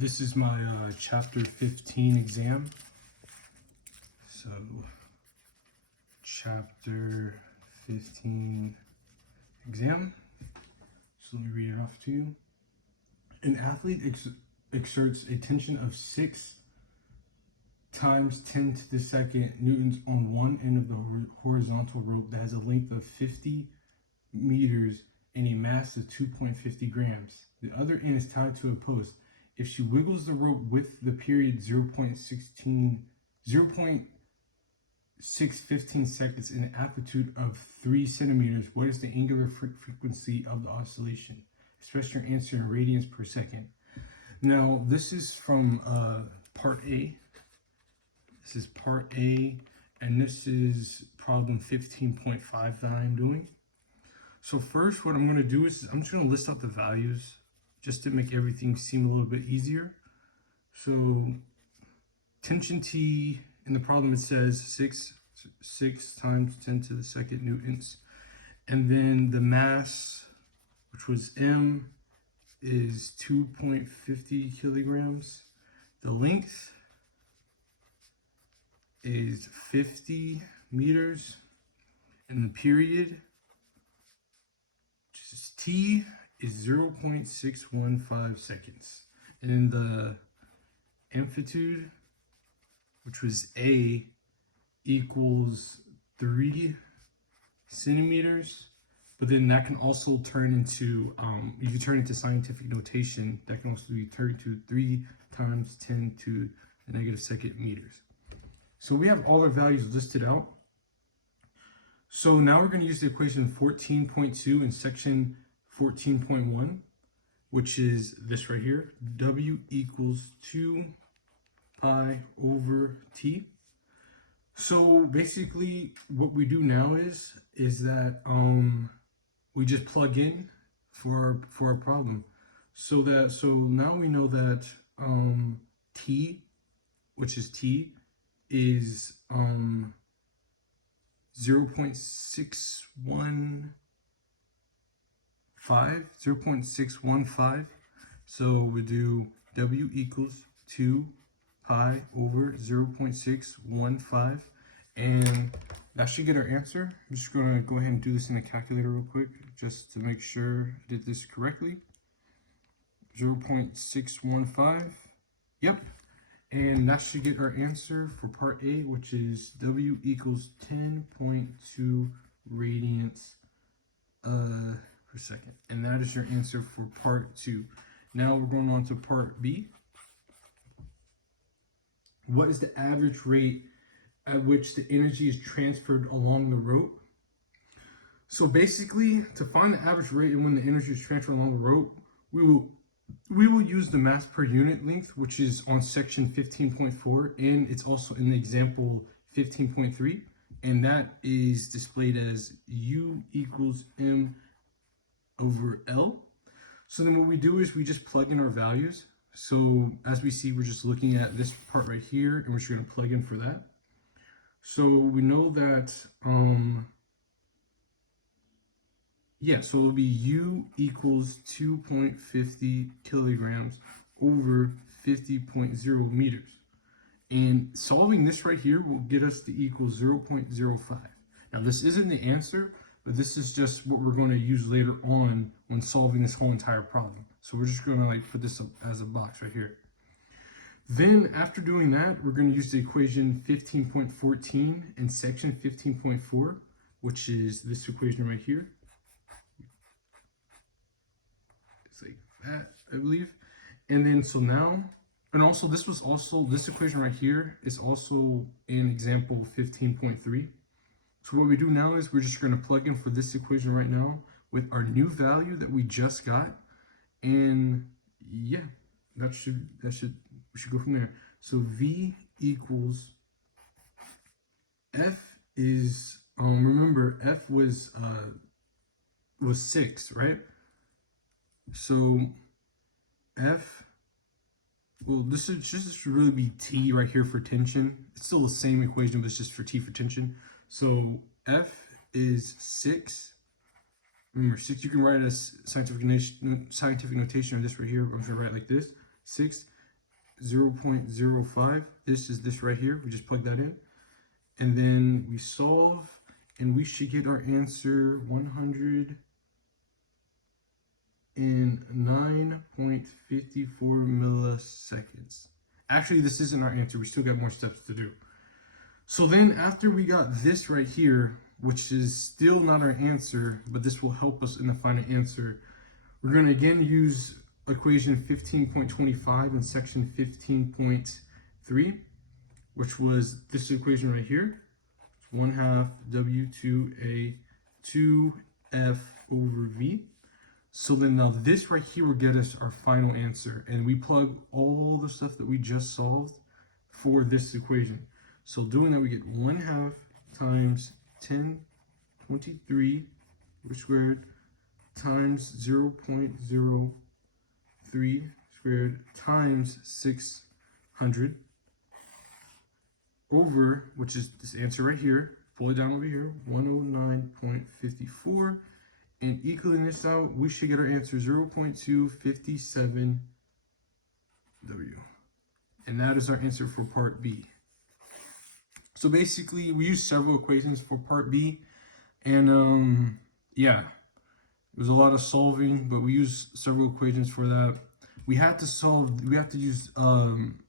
This is my chapter 15 exam. So, chapter 15 exam. So let me read it off to you. An athlete exerts a tension of 6 times 10 to the second newtons on one end of the horizontal rope that has a length of 50 meters and a mass of 2.50 grams. The other end is tied to a post. If she wiggles the rope with the period 0.615 seconds in an amplitude of 3 centimeters, what is the angular frequency of the oscillation? Express your answer in radians per second. Now, this is from part A. This is part A, and this is problem 15.5 that I'm doing. So first, what I'm going to do is I'm just going to list out the values just to make everything seem a little bit easier. So tension T, in the problem it says 6 times 10 to the second newtons. And then the mass, which was M, is 2.50 kilograms. The length is 50 meters. And the period, which is T, is 0.615 seconds. And then the amplitude, which was A, equals 3 centimeters. But then that can also turn into, you can turn into scientific notation. That can also be turned to 3 times 10 to the negative second meters. So we have all our values listed out. So now we're going to use the equation 14.2 in section 14.1, which is this right here. W equals 2 pi over T. So basically what we do now is that we just plug in for our problem. So now we know that T, which is T, is 0.615. So we do W equals 2 pi over 0.615, and that should get our answer. I'm just going to go ahead and do this in a calculator real quick just to make sure I did this correctly. 0.615. Yep. And that should get our answer for part A, which is W equals 10.2 radians per second. And that is your answer for part 2. Now we're going on to part B. What is the average rate at which the energy is transferred along the rope? So basically, to find the average rate and when the energy is transferred along the rope, we will use the mass per unit length, which is on section 15.4, and it's also in the example 15.3, and that is displayed as U equals M over L. So then what we do is we just plug in our values. So as we see, we're just looking at this part right here, and we're just going to plug in for that. So we know that, so it'll be U equals 2.50 kilograms over 50.0 meters. And solving this right here will get us to equal 0.05. Now this isn't the answer, but this is just what we're going to use later on when solving this whole entire problem. So we're just going to put this up as a box right here. Then after doing that, we're going to use the equation 15.14 in section 15.4, which is this equation right here. It's like that, I believe. And then so now, and also this equation right here is also in example 15.3. So what we do now is we're just going to plug in for this equation right now with our new value that we just got, and yeah, we should go from there. So V equals F is remember F was 6, right? So F, well, this should really be T right here for tension. It's still the same equation, but it's just for T for tension. So F is 6. Remember, 6 you can write as scientific notation of this right here. I'm just going to write it like this. 6 0.05. This is this right here. We just plug that in. And then we solve, and we should get our answer 109.54 milliseconds. Actually, this isn't our answer. We still got more steps to do. So then after we got this right here, which is still not our answer, but this will help us in the final answer, we're going to again use equation 15.25 in section 15.3, which was this equation right here. It's 1/2 W2A 2F over V. So then now this right here will get us our final answer, and we plug all the stuff that we just solved for this equation. So doing that, we get 1/2 times 1023 squared times 0.03 squared times 600 over, which is this answer right here, pull it down over here, 109.54, and equaling this out, we should get our answer 0.257 W. And that is our answer for part B. So basically, we used several equations for part B, and yeah, it was a lot of solving, but we used several equations for that. We have to use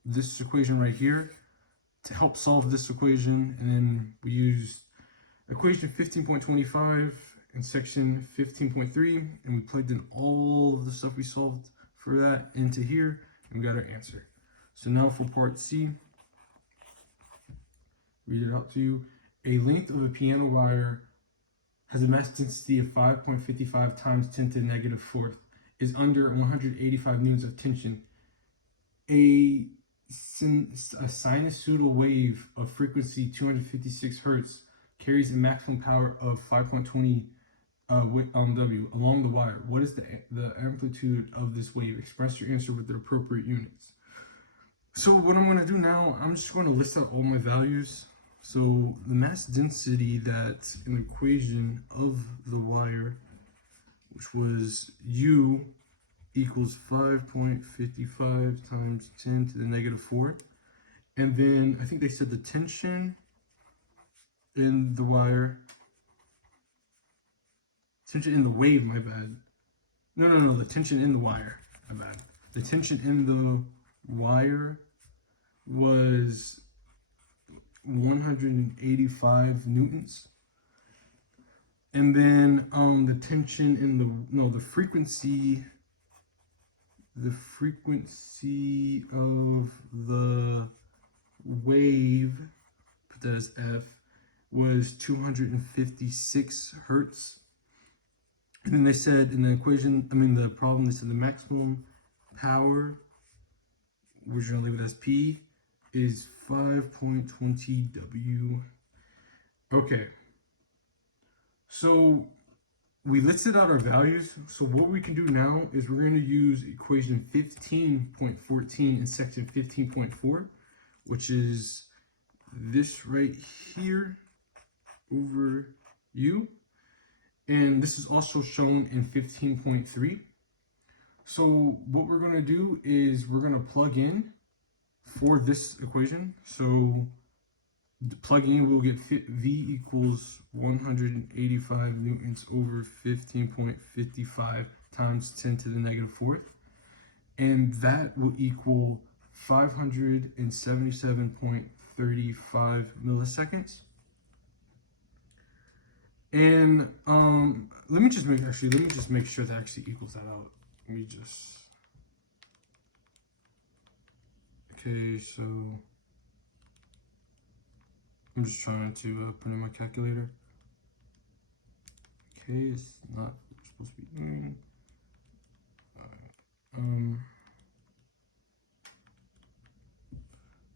this equation right here to help solve this equation, and then we used equation 15.25 in section 15.3, and we plugged in all of the stuff we solved for that into here, and we got our answer. So now for part C, read it out to you. A length of a piano wire has a mass density of 5.55 times 10 to the negative fourth, is under 185 newtons of tension. A sinusoidal wave of frequency 256 hertz carries a maximum power of 5.20 W along the wire. What is the amplitude of this wave? Express your answer with the appropriate units. So what I'm going to do now, I'm just going to list out all my values. So the mass density that's in the equation of the wire, which was U equals 5.55 times 10 to the negative 4. And then I think they said the tension in the wire, tension in the wave, my bad. No, the tension in the wire, my bad. The tension in the wire was 185 newtons. And then the tension in the frequency of the wave, put that as F, was 256 hertz. And then they said in the equation, the problem, they said the maximum power, we're going to leave it as P, is 5.20 W. Okay. So we listed out our values. So what we can do now is we're going to use equation 15.14 in section 15.4, which is this right here over U. And this is also shown in 15.3. So what we're going to do is we're going to plug in for this equation. So plugging in, we'll get V equals 185 newtons over 15.55 times 10 to the negative fourth. And that will equal 577.35 milliseconds. And let me just make sure that actually equals that out. Okay, so I'm just trying to put in my calculator. Okay, it's not what we're supposed to be doing.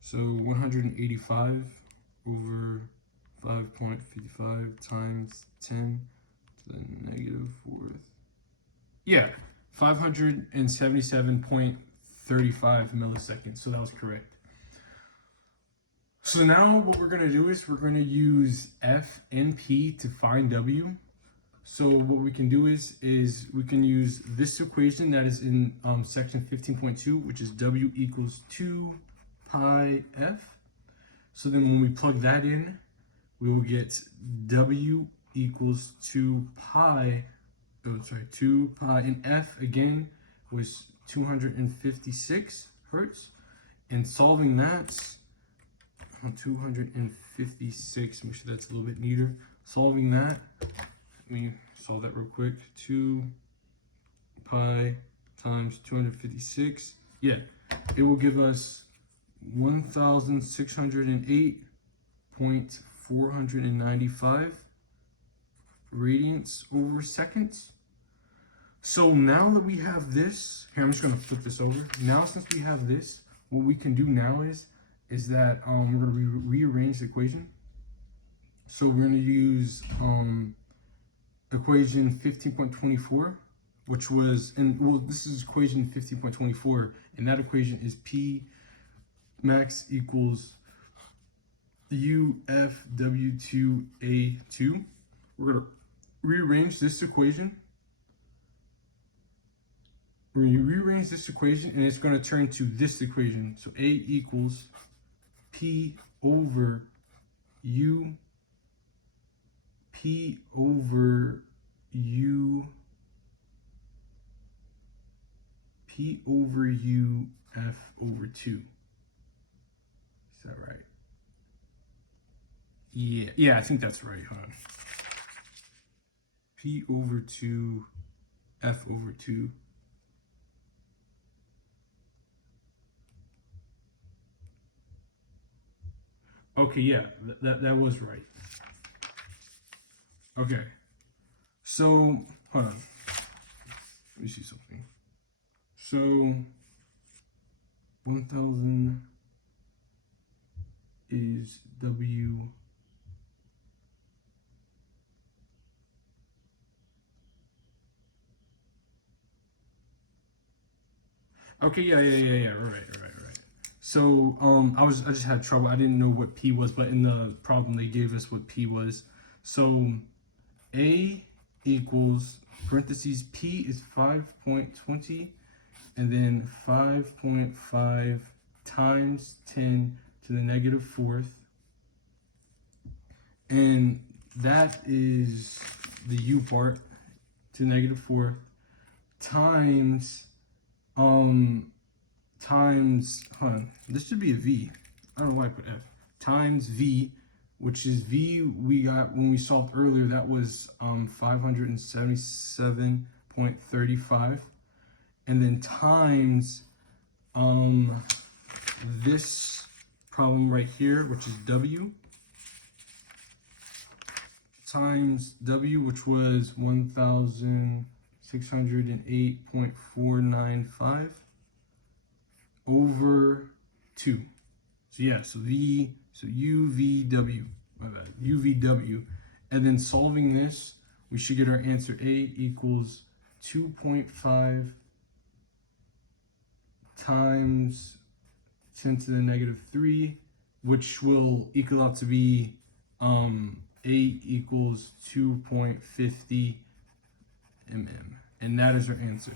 So 185 over 5.55 times 10 to the negative fourth. Yeah, 577.35 milliseconds. So that was correct. So now what we're going to do is we're going to use F and P to find W. So what we can do is we can use this equation that is in section 15.2, which is W equals 2 pi f. So then when we plug that in, we will get W equals 2 pi, 2 pi, and f again was 256 hertz. And solving that, 256, make sure that's a little bit neater. Solving that, let me solve that real quick. 2 pi times 256. Yeah, it will give us 1,608.495 radians over seconds. So now that we have this, here I'm just gonna flip this over. Now since we have this, what we can do now is that we're gonna rearrange the equation. So we're gonna use equation 15.24, which was, and well, this is equation 15.24, and that equation is P max equals UFW2A2. We're gonna rearrange this equation. We're gonna rearrange this equation, and it's gonna turn to this equation. So A equals P over U, P over U, P over U F over 2. Is that right? Yeah, I think that's right. Hold on. P over 2, F over 2. Okay, yeah, that was right. Okay, so hold on. Let me see something. So 1,000 is W. Okay, yeah, right. So I just had trouble. I didn't know what P was, but in the problem they gave us what P was. So A equals parentheses P is 5.20, and then 5.5 times 10 to the negative fourth, and that is the U part, to the negative fourth, times this should be a V. I don't know why I put F. Times V, which is V we got when we solved earlier. That was 577.35, and then times this problem right here, which is W, times W, which was 1,608.495 over 2. So yeah, so UVW, my bad, UVW. And then solving this, we should get our answer. A equals 2.5 times 10 to the negative 3, which will equal out to be A equals 2.50 mm. And that is our answer.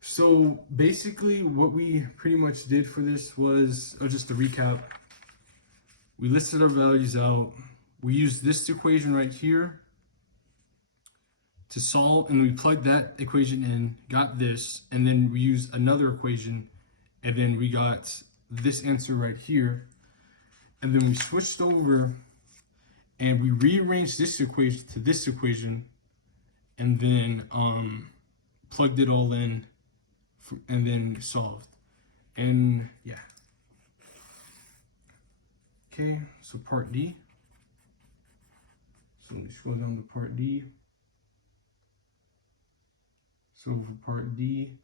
So basically what we pretty much did for this was, just to recap, we listed our values out. We used this equation right here to solve, and we plugged that equation in, got this, and then we used another equation, and then we got this answer right here. And then we switched over and we rearranged this equation to this equation, and then plugged it all in, and then solved. And yeah. Okay, so part D. So let me scroll down to part D. So for part D,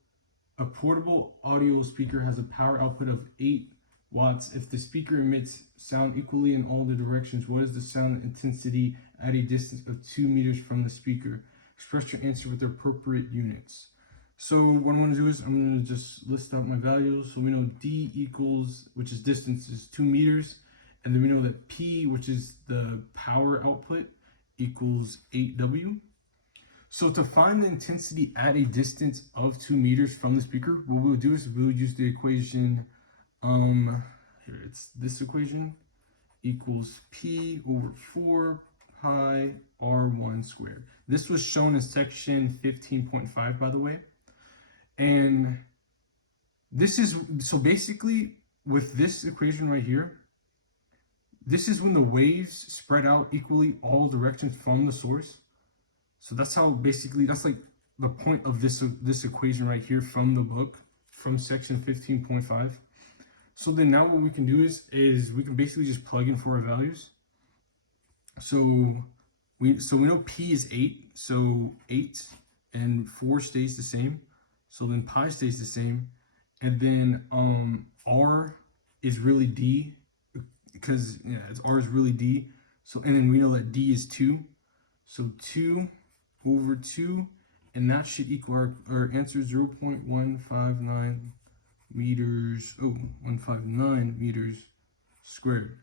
a portable audio speaker has a power output of 8 watts. If the speaker emits sound equally in all the directions, what is the sound intensity at a distance of 2 meters from the speaker? Express your answer with the appropriate units. So what I'm going to do is I'm going to just list out my values. So we know D equals, which is distance, is 2 meters. And then we know that P, which is the power output, equals 8W. So to find the intensity at a distance of 2 meters from the speaker, what we'll do is we'll use the equation, here it's this equation, equals P over 4 pi R1 squared. This was shown in section 15.5, by the way. And this is, so basically with this equation right here, this is when the waves spread out equally all directions from the source. So that's how basically, that's like the point of this equation right here from the book, from section 15.5. So then now what we can do is we can basically just plug in for our values. So we know P is 8, so 8 and 4 stays the same. So then pi stays the same. And then R is really D, because R is really D. So, and then we know that D is 2. So 2 over 2, and that should equal our answer 0.159 meters, 159 meters squared.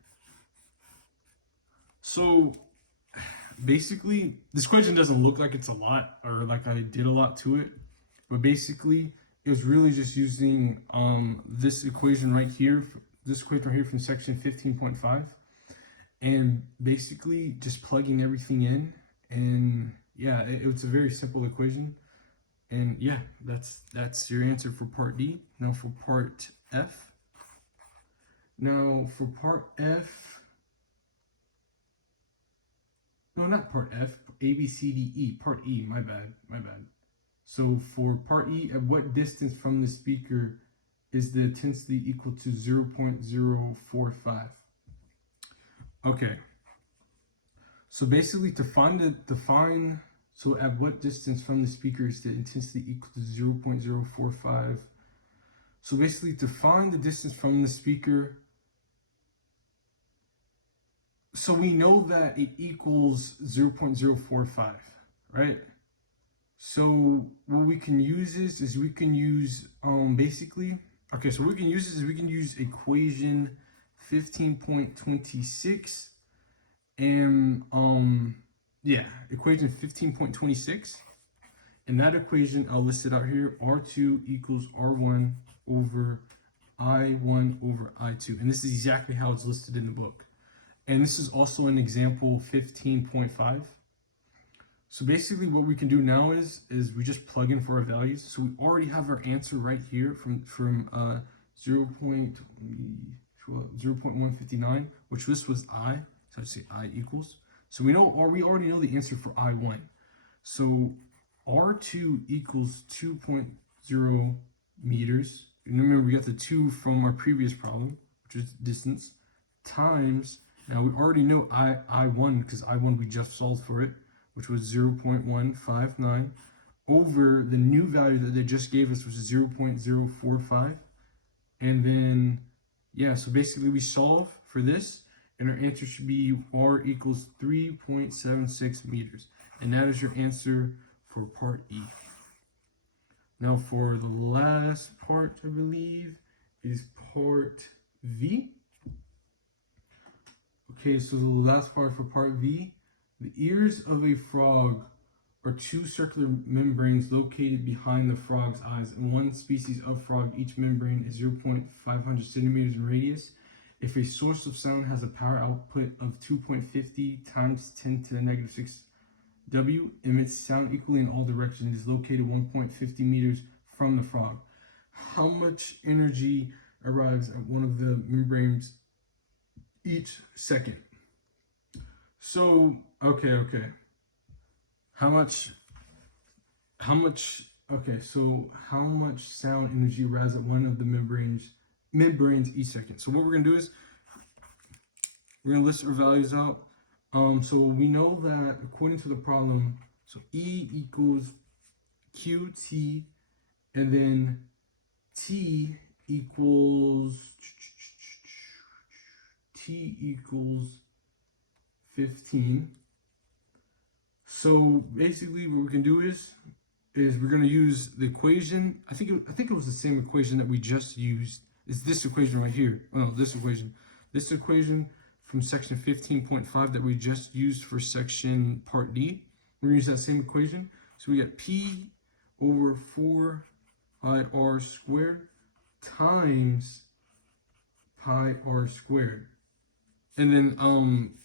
So basically, this question doesn't look like it's a lot, or like I did a lot to it, but basically it was really just using this equation right here, from section 15.5, and basically just plugging everything in. And yeah, it's a very simple equation. And yeah, that's your answer for part D. Now for part F. Now for part F, no, not part F, A, B, C, D, E, part E, my bad. So for part E, at what distance from the speaker is the intensity equal to 0.045? Okay. So basically so at what distance from the speaker is the intensity equal to 0.045? So basically to find the distance from the speaker, so we know that it equals 0.045, right? So what we can use is we can use equation 15.26, and equation 15.26, and that equation I'll list it out here. R2 equals R1 over I1 over I2, and this is exactly how it's listed in the book. And this is also an example 15.5. So basically what we can do now is we just plug in for our values. So we already have our answer right here from 0.159, which this was I. So I'd say I equals. So we already know the answer for I1. So R2 equals 2.0 meters. And remember, we got the 2 from our previous problem, which is distance, times, now we already know I1, because I1 we just solved for it, which was 0.159, over the new value that they just gave us, which is 0.045. And then, yeah, so basically we solve for this, and our answer should be R equals 3.76 meters. And that is your answer for part E. Now for the last part, I believe, is part V. Okay, so the last part for part V, the ears of a frog are 2 circular membranes located behind the frog's eyes. In one species of frog, each membrane is 0.500 centimeters in radius. If a source of sound has a power output of 2.50 times 10 to the negative 6 W, emits sound equally in all directions, is located 1.50 meters from the frog. How much energy arrives at one of the membranes each second? So, okay. How much sound energy arrives at one of the membranes each second? So what we're gonna do is we're gonna list our values out. So we know that according to the problem, so E equals QT, and then T equals 15. So basically what we can do is we're going to use the equation. I think it was the same equation that we just used. It's this equation right here. Oh no, this equation from section 15.5 that we just used for section part D. We're going to use that same equation. So we got P over 4 pi r squared times pi r squared. And then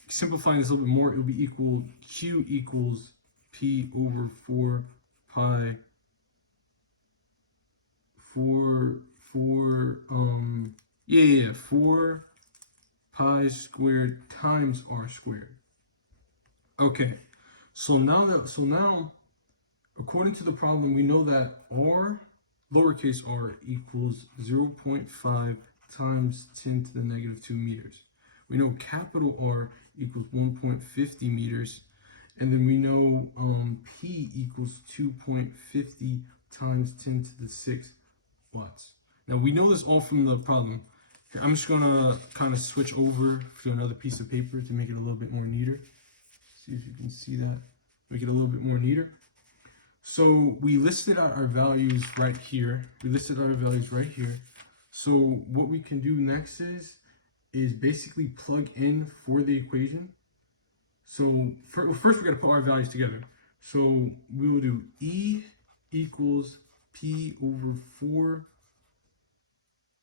simplifying this a little bit more, it will be equal Q equals P over 4 pi 4 pi squared times r squared. Okay, so now according to the problem, we know that r lowercase r equals 0.5 times 10 to the negative 2 meters. We know capital R equals 1.50 meters, and then we know P equals 2.50 times 10 to the 6 watts. Now we know this all from the problem. Here, I'm just gonna kind of switch over to another piece of paper to make it a little bit more neater. See if you can see that. Make it a little bit more neater. So we listed out our values right here. So what we can do next is basically plug in for the equation. So first we got to put our values together. So we will do E equals P over 4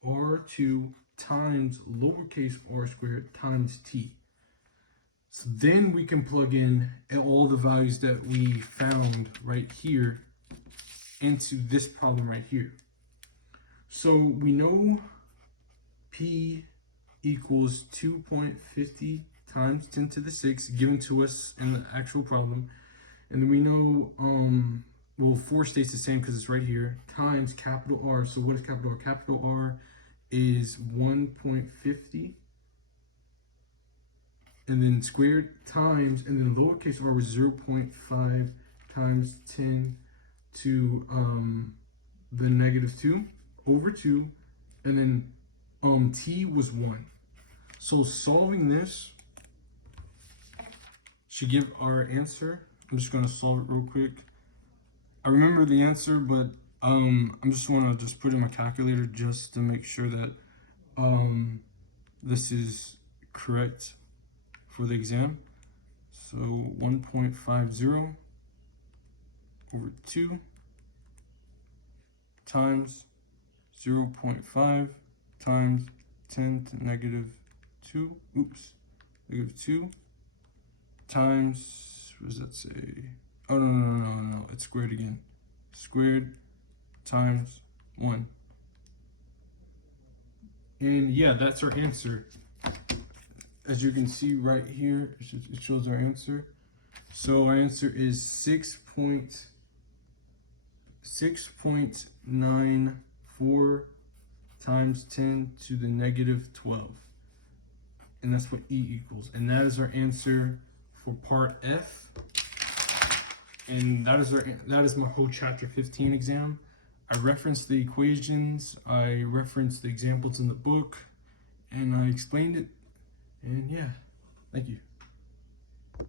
R2 times lowercase r squared times T. So then we can plug in all the values that we found right here into this problem right here. So we know P equals 2.50 times 10 to the 6 given to us in the actual problem. And then we know, well, 4 stays the same because it's right here, times capital R. So what is capital R? Capital R is 1.50. And then squared times, and then lowercase r was 0.5 times 10 to the negative 2 over 2, and then t was 1. So solving this should give our answer. I'm just going to solve it real quick. I remember the answer, but I'm just want to just put in my calculator just to make sure that this is correct for the exam. So 1.50 over 2 times 0.5 times 10 to negative 2, negative 2 times, what does that say? Oh, no, it's squared again. Squared times 1. And yeah, that's our answer. As you can see right here, it shows our answer. So our answer is 6.94 times 10 to the negative 12. And that's what E equals. And that is our answer for part F. And that is my whole chapter 15 exam. I referenced the equations, I referenced the examples in the book, and I explained it. And yeah, thank you.